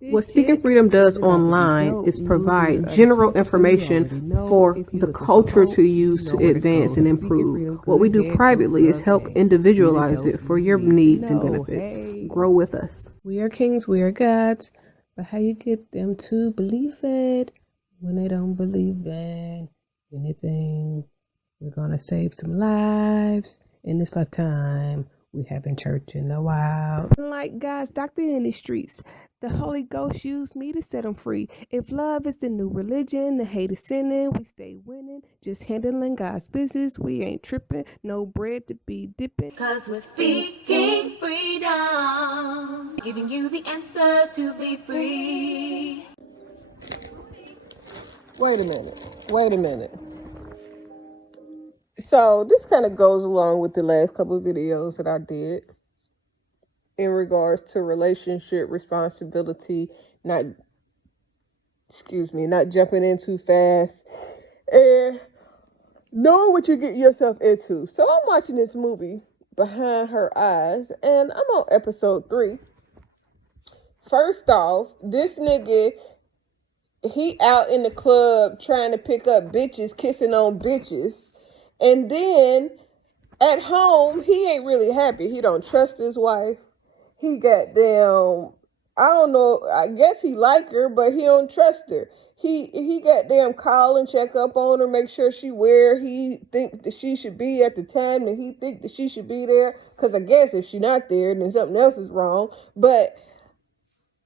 What Speaking Freedom does online is provide general information for the culture to use to advance and improve. What we do privately is help individualize it for your needs and benefits. Grow with us. We are kings, we are gods, but how you get them to believe it when they don't believe in anything? We're gonna save some lives in this lifetime. We haven't church in a while. Like God's doctor in the streets, the Holy Ghost used me to set them free. If love is the new religion, the hate is sinning, we stay winning. Just handling God's business, we ain't tripping. No bread to be dipping. Cause we're speaking freedom, giving you the answers to be free. Wait a minute. So this kind of goes along with the last couple of videos that I did in regards to relationship responsibility, not jumping in too fast and knowing what you get yourself into. So I'm watching this movie, Behind Her Eyes, and I'm on episode 3. First off, this nigga, he out in the club trying to pick up bitches, kissing on bitches. And then at home, he ain't really happy. He don't trust his wife. He goddamn, I don't know, I guess he like her, but he don't trust her. He goddamn call and check up on her, make sure she where he think that she should be at the time that he think that she should be there. Because I guess if she not there, then something else is wrong. But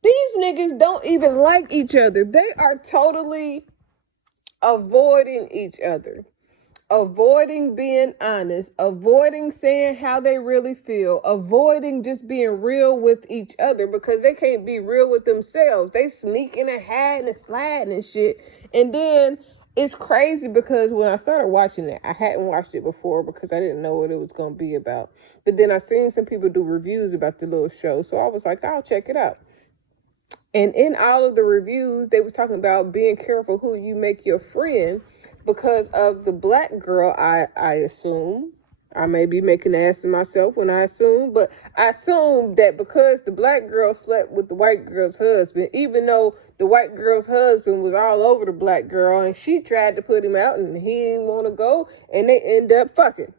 these niggas don't even like each other. They are totally avoiding each other. Avoiding being honest, avoiding saying how they really feel, avoiding just being real with each other because they can't be real with themselves. They sneaking and hiding and sliding and shit. And then it's crazy because when I started watching it, I hadn't watched it before because I didn't know what it was going to be about. But then I seen some people do reviews about the little show. So I was like, I'll check it out. And in all of the reviews, they was talking about being careful who you make your friend because of the black girl, I assume. I may be making an ass of myself when I assume, but I assume that because the black girl slept with the white girl's husband, even though the white girl's husband was all over the black girl and she tried to put him out and he didn't want to go and they end up fucking.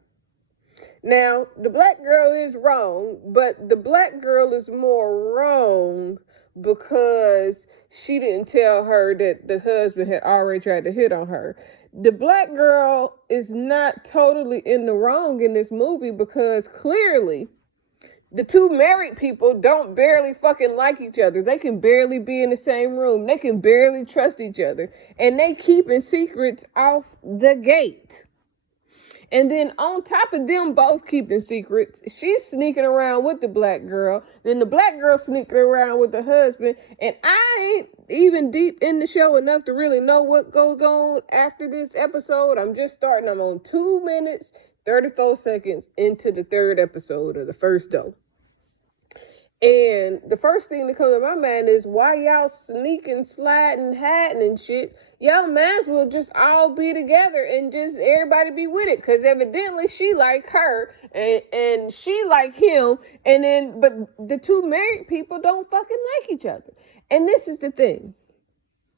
Now, the black girl is wrong, but the black girl is more wrong because she didn't tell her that the husband had already tried to hit on her. The black girl is not totally in the wrong in this movie because clearly the two married people don't barely fucking like each other. They can barely be in the same room. They can barely trust each other. And they keeping secrets off the gate. And then on top of them both keeping secrets, she's sneaking around with the black girl. Then the black girl sneaking around with the husband. And I ain't even deep in the show enough to really know what goes on after this episode. I'm just starting. I'm on 2 minutes, 34 seconds into the 3rd episode of the first doe. And the first thing that comes to my mind is why y'all sneaking, sliding, hiding and shit. Y'all might as well just all be together and just everybody be with it. Because evidently she like her and she like him. And then, but the two married people don't fucking like each other. And this is the thing.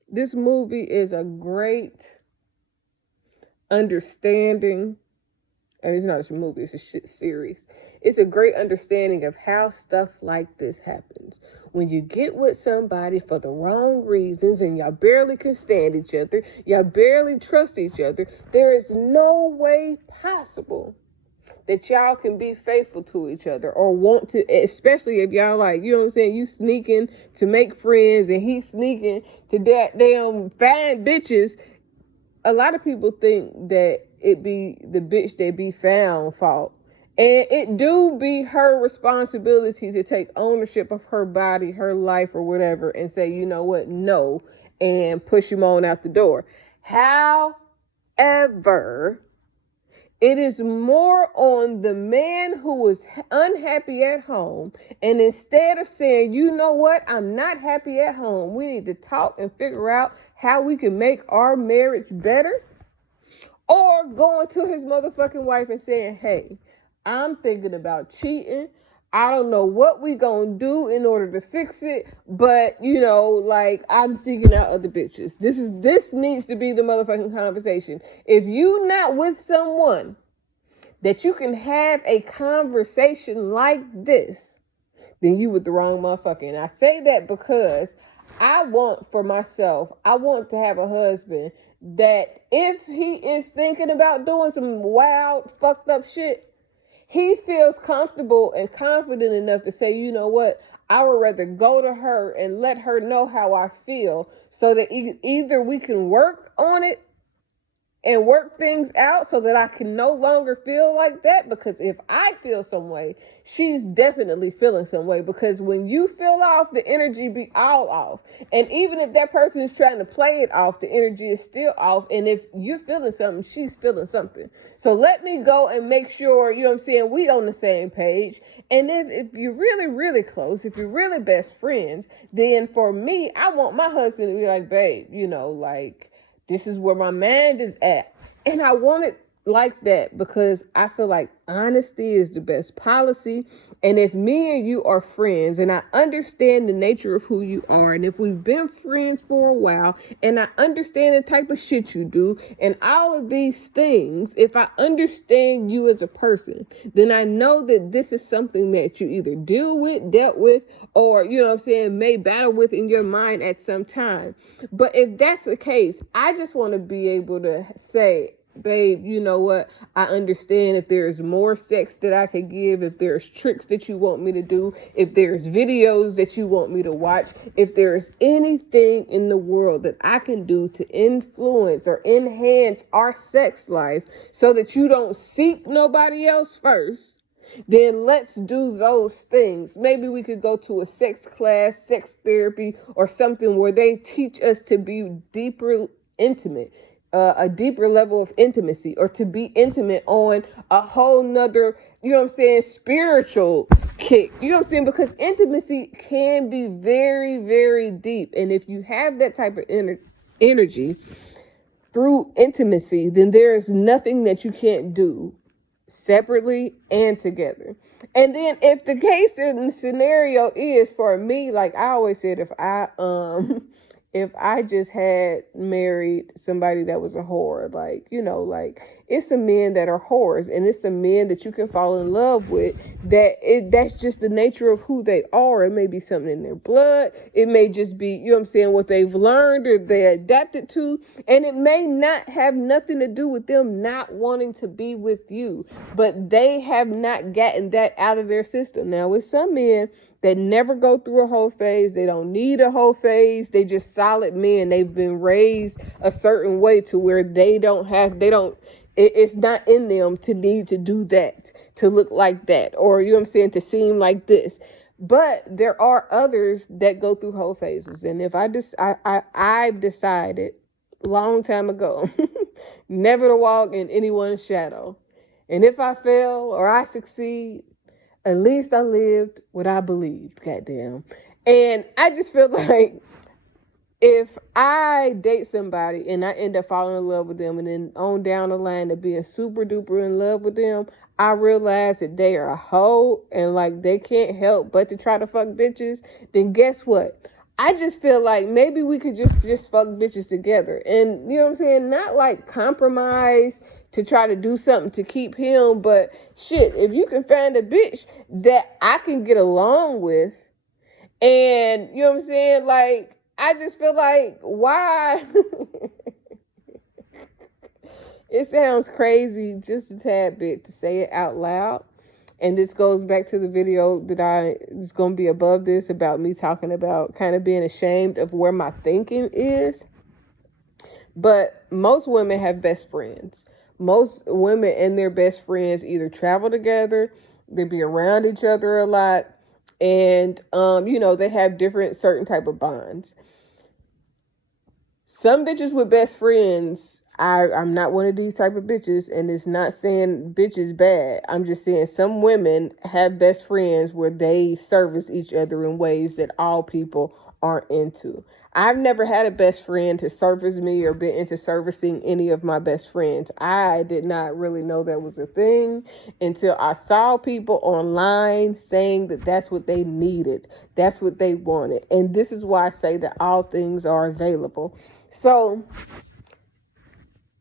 This movie is a great understanding. I mean, it's not a movie, it's a shit series. It's a great understanding of how stuff like this happens. When you get with somebody for the wrong reasons and y'all barely can stand each other, y'all barely trust each other, there is no way possible that y'all can be faithful to each other or want to, especially if y'all like, you know what I'm saying, you sneaking to make friends and he sneaking to damn find bitches. A lot of people think that it be the bitch that be found fault. And it do be her responsibility to take ownership of her body, her life or whatever and say, you know what, no, and push him on out the door. However, it is more on the man who is unhappy at home. And instead of saying, you know what, I'm not happy at home, we need to talk and figure out how we can make our marriage better. Or going to his motherfucking wife and saying, hey, I'm thinking about cheating. I don't know what we gonna do in order to fix it, but like, I'm seeking out other bitches. This needs to be the motherfucking conversation. If you not with someone that you can have a conversation like this, then you with the wrong motherfucker. And I say that because I want for myself, I want to have a husband that if he is thinking about doing some wild, fucked up shit, he feels comfortable and confident enough to say, you know what, I would rather go to her and let her know how I feel so that either we can work on it and work things out so that I can no longer feel like that. Because if I feel some way, she's definitely feeling some way. Because when you feel off, the energy be all off. And even if that person is trying to play it off, the energy is still off. And if you're feeling something, she's feeling something. So let me go and make sure, you know what I'm saying, we on the same page. And if you're really, really close, if you're really best friends, then for me, I want my husband to be like, babe, like, this is where my mind is at. And I want it like that because I feel like honesty is the best policy. And if me and you are friends and I understand the nature of who you are, and if we've been friends for a while and I understand the type of shit you do and all of these things, if I understand you as a person, then I know that this is something that you either dealt with, or, may battle with in your mind at some time. But if that's the case, I just want to be able to say, babe, you know what? I understand if there's more sex that I could give, if there's tricks that you want me to do, if there's videos that you want me to watch, if there's anything in the world that I can do to influence or enhance our sex life so that you don't seek nobody else first, then let's do those things. Maybe we could go to a sex class, sex therapy, or something where they teach us to be deeper intimate. A deeper level of intimacy, or to be intimate on a whole nother, spiritual kick. Because intimacy can be very, very deep. And if you have that type of energy through intimacy, then there is nothing that you can't do separately and together. And then if the case in the scenario is for me, like I always said, if I just had married somebody that was a whore, like it's some men that are whores, and it's some men that you can fall in love with, that's just the nature of who they are. It may be something in their blood. It may just be, what they've learned or they adapted to. And it may not have nothing to do with them not wanting to be with you, but they have not gotten that out of their system. Now, with some men that never go through a whole phase, they don't need a whole phase. They just solid men. They've been raised a certain way to where it's not in them to need to do that, to look like that, or, to seem like this. But there are others that go through whole phases. And if I've decided long time ago, never to walk in anyone's shadow. And if I fail or I succeed, at least I lived what I believed, goddamn. And I just feel like if I date somebody and I end up falling in love with them, and then on down the line of being super duper in love with them, I realize that they are a hoe and like they can't help but to try to fuck bitches, then guess what? I just feel like maybe we could just fuck bitches together. And not like compromise to try to do something to keep him, but shit, if you can find a bitch that I can get along with, and like, I just feel like, why? It sounds crazy just a tad bit to say it out loud. And this goes back to the video that is going to be above this, about me talking about kind of being ashamed of where my thinking is. But most women have best friends. Most women and their best friends either travel together, they be around each other a lot, and, they have different certain type of bonds. Some bitches with best friends, I'm not one of these type of bitches, and it's not saying bitches bad. I'm just saying some women have best friends where they service each other in ways that all people aren't into. I've never had a best friend to service me or been into servicing any of my best friends. I did not really know that was a thing until I saw people online saying that that's what they needed. That's what they wanted. And this is why I say that all things are available. So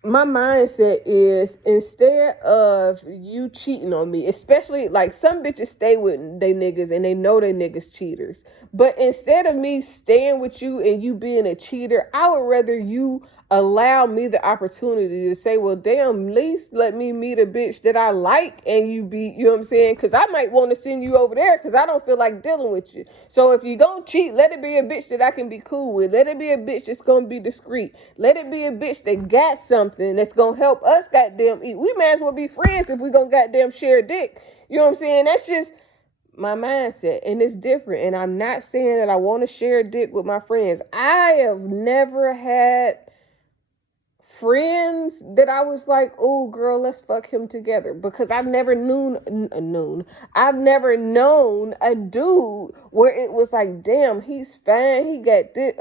my mindset is, instead of you cheating on me, especially like some bitches stay with they niggas and they know they niggas cheaters. But instead of me staying with you and you being a cheater, I would rather you allow me the opportunity to say, well, damn, at least let me meet a bitch that I like and you be, you know what I'm saying? Because I might want to send you over there because I don't feel like dealing with you. So if you gonna cheat, let it be a bitch that I can be cool with. Let it be a bitch that's gonna be discreet. Let it be a bitch that got something that's gonna help us goddamn eat. We might as well be friends if we gonna goddamn share a dick. You know what I'm saying? That's just my mindset, and it's different. And I'm not saying that I want to share a dick with my friends. I have never had friends that I was like, oh girl, let's fuck him together, because I've never I've never known a dude where it was like, damn, he's fine, he got this.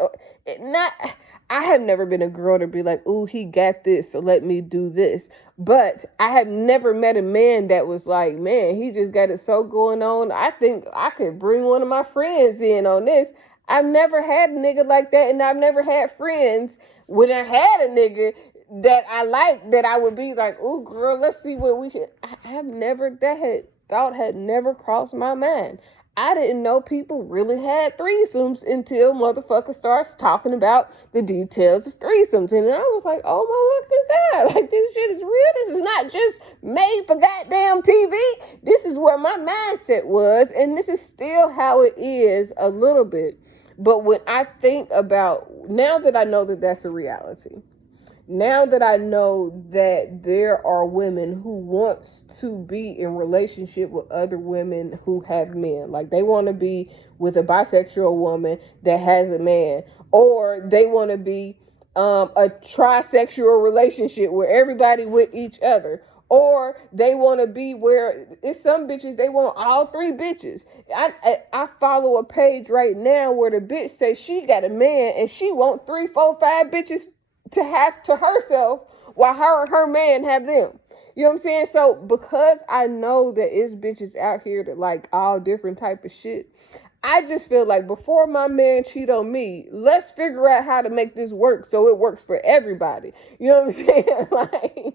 I have never been a girl to be like, oh, he got this, so let me do this. But I have never met a man that was like, man, he just got it so going on, I think I could bring one of my friends in on this. I've never had a nigga like that, and I've never had friends when I had a nigga that I like, that I would be like, oh girl, let's see what we can. I have never, thought had never crossed my mind. I didn't know people really had threesomes until motherfucker starts talking about the details of threesomes. And I was like, oh my fucking God, like this shit is real. This is not just made for goddamn TV. This is where my mindset was, and this is still how it is a little bit. But when I think about, now that I know that that's a reality, now that I know that there are women who want to be in relationship with other women who have men, like they want to be with a bisexual woman that has a man, or they want to be a trisexual relationship where everybody with each other, or they want to be where it's some bitches, they want all three bitches. I follow a page right now where the bitch says she got a man and she want 3, 4, 5 bitches to have to herself while her and her man have them. You know what I'm saying? So because I know that it's bitches out here that like all different type of shit, I just feel like before my man cheat on me, let's figure out how to make this work so it works for everybody. You know what I'm saying? Like,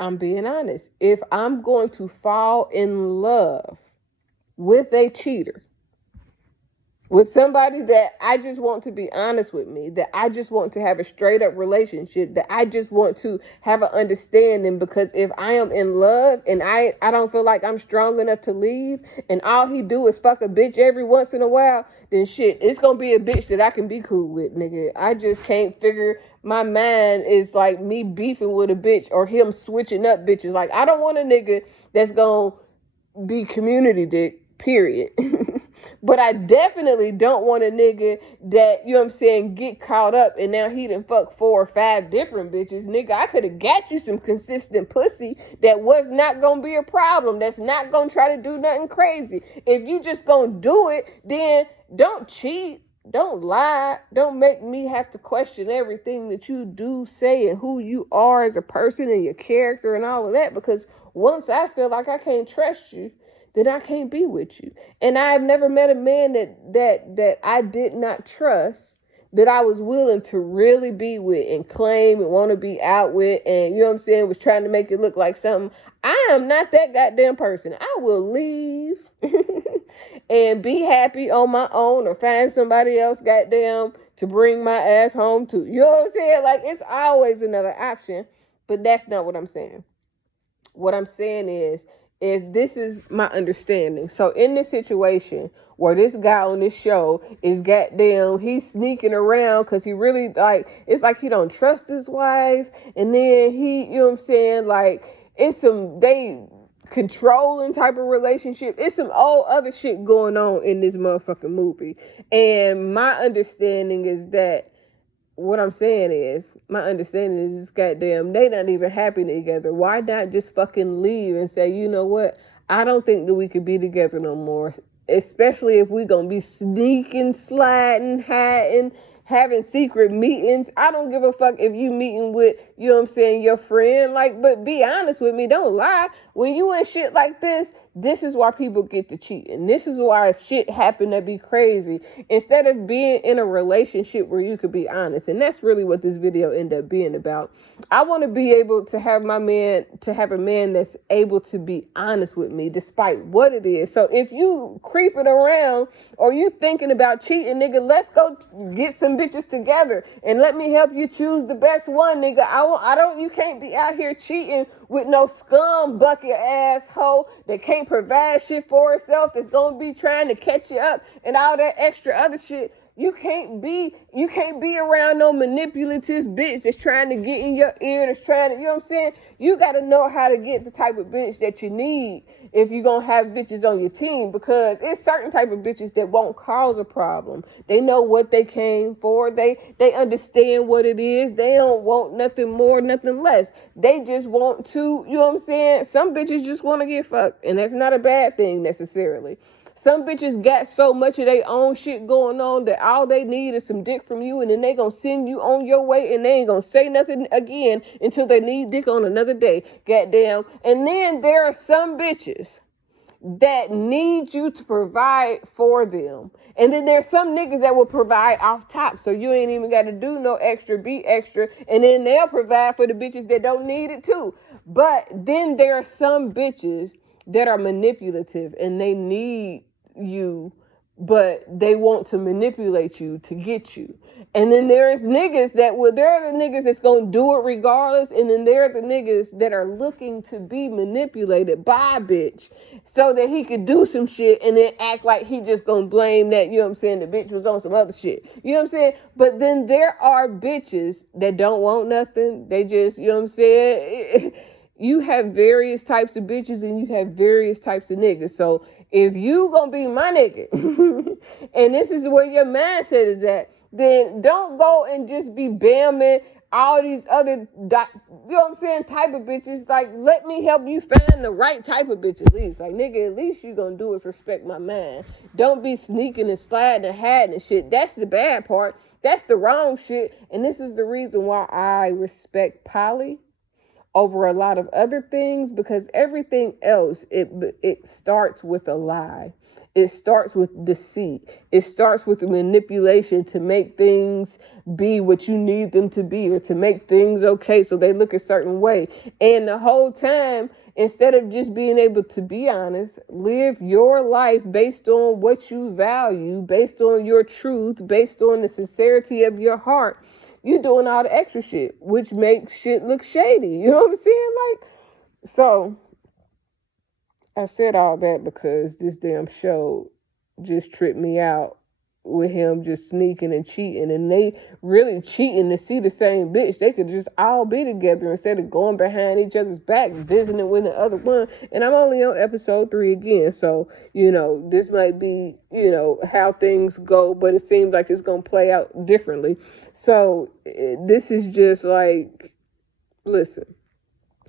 I'm being honest. If I'm going to fall in love with a cheater, with somebody that I just want to be honest with me, that I just want to have a straight up relationship, that I just want to have an understanding, because if I am in love and I don't feel like I'm strong enough to leave, and all he do is fuck a bitch every once in a while, then shit, it's gonna be a bitch that I can be cool with, nigga. I just can't figure, my mind is like me beefing with a bitch or him switching up bitches. Like, I don't want a nigga that's gonna be community dick, period. But I definitely don't want a nigga that, you know what I'm saying, get caught up and now he done fuck 4 or 5 different bitches. Nigga, I could have got you some consistent pussy that was not gonna be a problem, that's not gonna try to do nothing crazy. If you just gonna do it, then don't cheat, don't lie, don't make me have to question everything that you do, say, and who you are as a person and your character and all of that, because once I feel like I can't trust you, then I can't be with you. And I've never met a man that I did not trust, that I was willing to really be with and claim and want to be out with, and, you know what I'm saying, was trying to make it look like something. I am not that goddamn person. I will leave and be happy on my own, or find somebody else goddamn to bring my ass home to. You know what I'm saying? Like, it's always another option, but that's not what I'm saying. What I'm saying is, if this is my understanding, so in this situation where this guy on this show is goddamn, he's sneaking around because he really, like, it's like he don't trust his wife, and then he, you know what I'm saying, like, it's some, they controlling type of relationship. It's some old other shit going on in this motherfucking movie. And my understanding is that what I'm saying is, my understanding is, goddamn, they not even happy together. Why not just fucking leave and say, you know what? I don't think that we could be together no more. Especially if we gonna be sneaking, sliding, hiding, having secret meetings. I don't give a fuck if you meeting with, you know what I'm saying, your friend. Like, but be honest with me. Don't lie. When you in shit like this is why people get to cheating. This is why shit happen to be crazy. Instead of being in a relationship where you could be honest. And that's really what this video ended up being about. I want to be able to have a man that's able to be honest with me despite what it is. So if you creeping around or you thinking about cheating, nigga, let's go get some bitches together and let me help you choose the best one, nigga. You can't be out here cheating with no scum bucket asshole that can't provide shit for herself, that's gonna be trying to catch you up and all that extra other shit. You can't be around no manipulative bitch that's trying to get in your ear, that's trying to, you know what I'm saying? You got to know how to get the type of bitch that you need if you're going to have bitches on your team, because it's certain type of bitches that won't cause a problem. They know what they came for. They understand what it is. They don't want nothing more, nothing less. They just want to, you know what I'm saying? Some bitches just want to get fucked, and that's not a bad thing necessarily. Some bitches got so much of their own shit going on that all they need is some dick from you, and then they gonna send you on your way, and they ain't gonna say nothing again until they need dick on another day. Goddamn. And then there are some bitches that need you to provide for them. And then there's some niggas that will provide off top, so you ain't even got to do no extra, be extra, and then they'll provide for the bitches that don't need it too. But then there are some bitches that are manipulative and they need you, but they want to manipulate you to get you. And then there's niggas there are the niggas that's gonna do it regardless, and then there are the niggas that are looking to be manipulated by a bitch so that he could do some shit and then act like he just gonna blame that, you know what I'm saying, the bitch was on some other shit. You know what I'm saying? But then there are bitches that don't want nothing. They just, you know what I'm saying? You have various types of bitches and you have various types of niggas. So if you gonna be my nigga and this is where your mindset is at, then don't go and just be bamming all these other, you know what I'm saying, type of bitches. Like, let me help you find the right type of bitch at least. Like, nigga, at least you gonna do is respect my man. Don't be sneaking and sliding and hiding and shit. That's the bad part. That's the wrong shit. And this is the reason why I respect poly over a lot of other things, because everything else, it starts with a lie. It starts with deceit. It starts with manipulation to make things be what you need them to be, or to make things okay so they look a certain way. And the whole time, instead of just being able to be honest, live your life based on what you value, based on your truth, based on the sincerity of your heart, you doing all the extra shit, which makes shit look shady. You know what I'm saying? Like, so I said all that because this damn show just tripped me out with him just sneaking and cheating, and they really cheating to see the same bitch. They could just all be together instead of going behind each other's back, visiting with the other one. And I'm only on episode 3 again, so, you know, this might be, you know, how things go, but it seems like it's going to play out differently. So this is just like, listen,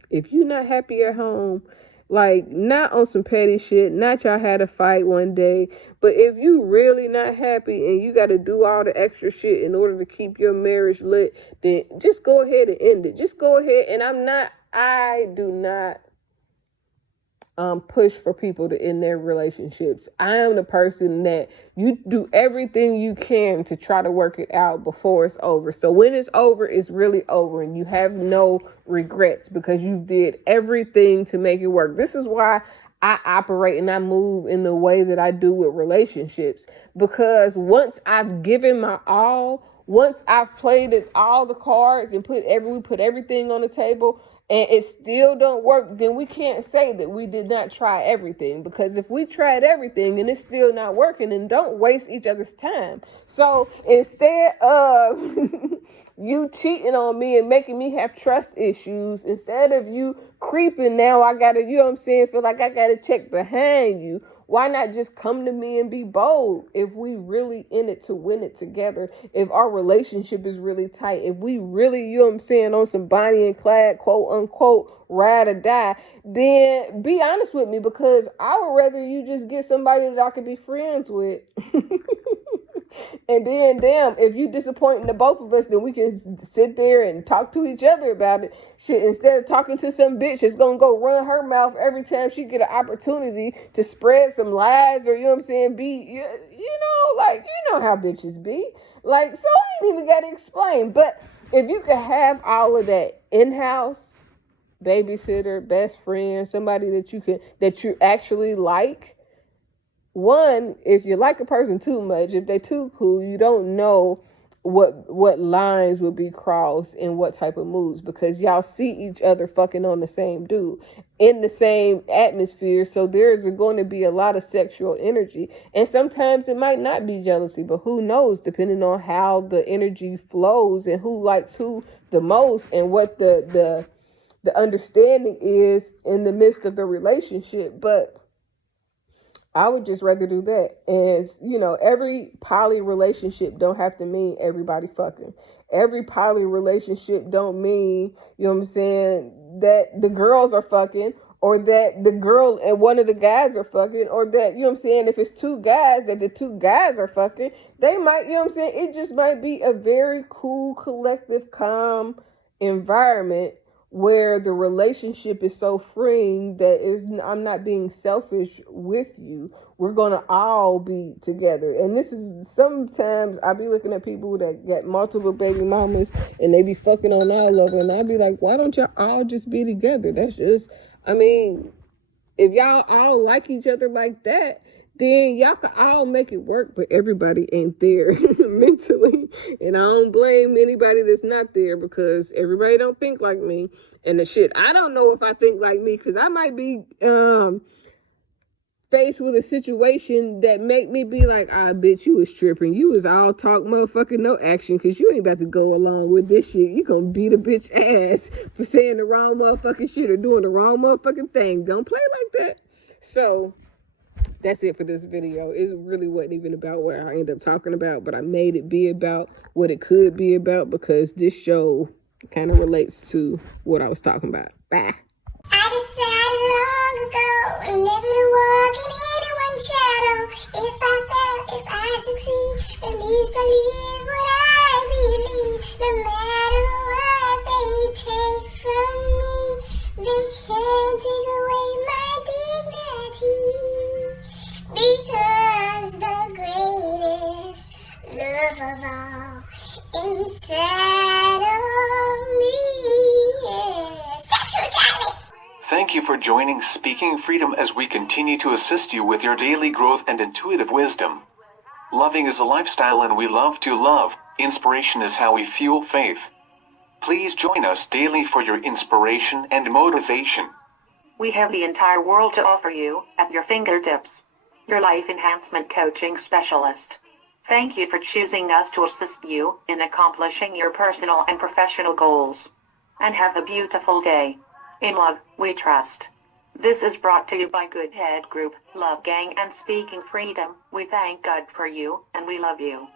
if you're not happy at home, like, not on some petty shit, not y'all had a fight one day, but if you really not happy and you got to do all the extra shit in order to keep your marriage lit, then just go ahead and end it. Just go ahead. And I do not push for people to end their relationships. I am the person that you do everything you can to try to work it out before it's over. So when it's over, it's really over, and you have no regrets because you did everything to make it work. This is why I operate and I move in the way that I do with relationships, because once I've given my all, once I've played all the cards and we put everything on the table, and it still don't work, then we can't say that we did not try everything. Because if we tried everything and it's still not working, then don't waste each other's time. So instead of you cheating on me and making me have trust issues, instead of you creeping, now I gotta, you know what I'm saying, feel like I gotta check behind you. Why not just come to me and be bold if we really in it to win it together? If our relationship is really tight, if we really, you know what I'm saying, on some Bonnie and Clyde, quote unquote, ride or die, then be honest with me, because I would rather you just get somebody that I could be friends with. And then, damn, if you disappointing the both of us, then we can sit there and talk to each other about it. Shit, instead of talking to some bitch that's gonna go run her mouth every time she get an opportunity to spread some lies, or, you know what I'm saying, like, you know how bitches be. Like, so I ain't even gotta explain. But if you could have all of that in-house, babysitter, best friend, somebody that you actually like. One, if you like a person too much, if they too cool, you don't know what lines will be crossed in what type of moods, because y'all see each other fucking on the same dude in the same atmosphere. So there's going to be a lot of sexual energy, and sometimes it might not be jealousy, but who knows, depending on how the energy flows and who likes who the most, and what the understanding is in the midst of the relationship. But I would just rather do that. And, you know, every poly relationship don't have to mean everybody fucking. Every poly relationship don't mean, you know what I'm saying, that the girls are fucking, or that the girl and one of the guys are fucking, or that, you know what I'm saying, if it's two guys, that the two guys are fucking. They might, you know what I'm saying, it just might be a very cool, collective, calm environment where the relationship is so freeing that I'm not being selfish with you. We're gonna all be together. And this is, sometimes I be looking at people that got multiple baby mamas and they be fucking on all of them, and I be like, why don't y'all all just be together? That's just, I mean, if y'all all like each other like that, then y'all can all make it work, but everybody ain't there mentally. And I don't blame anybody that's not there, because everybody don't think like me. And the shit, I don't know if I think like me, because I might be faced with a situation that make me be like, bitch, you was tripping. You was all talk, motherfucking, no action, because you ain't about to go along with this shit. You gonna beat a bitch ass for saying the wrong motherfucking shit or doing the wrong motherfucking thing. Don't play like that. So that's it for this video. It really wasn't even about what I ended up talking about, but I made it be about what it could be about, because this show kind of relates to what I was talking about. Bye. I decided long ago never to walk in anyone's shadow. If I fail, if I succeed, at least I live what I believe. No matter what they take from me, they can't take away my dignity. Because the greatest love of all inside of me is sexual chocolate. Thank you for joining Speaking Freedom as we continue to assist you with your daily growth and intuitive wisdom. Loving is a lifestyle, and we love to love. Inspiration is how we fuel faith. Please join us daily for your inspiration and motivation. We have the entire world to offer you at your fingertips. Your life enhancement coaching specialist. Thank you for choosing us to assist you in accomplishing your personal and professional goals. And have a beautiful day. In love, we trust. This is brought to you by Good Head Group, Love Gang, and Speaking Freedom. We thank God for you, and we love you.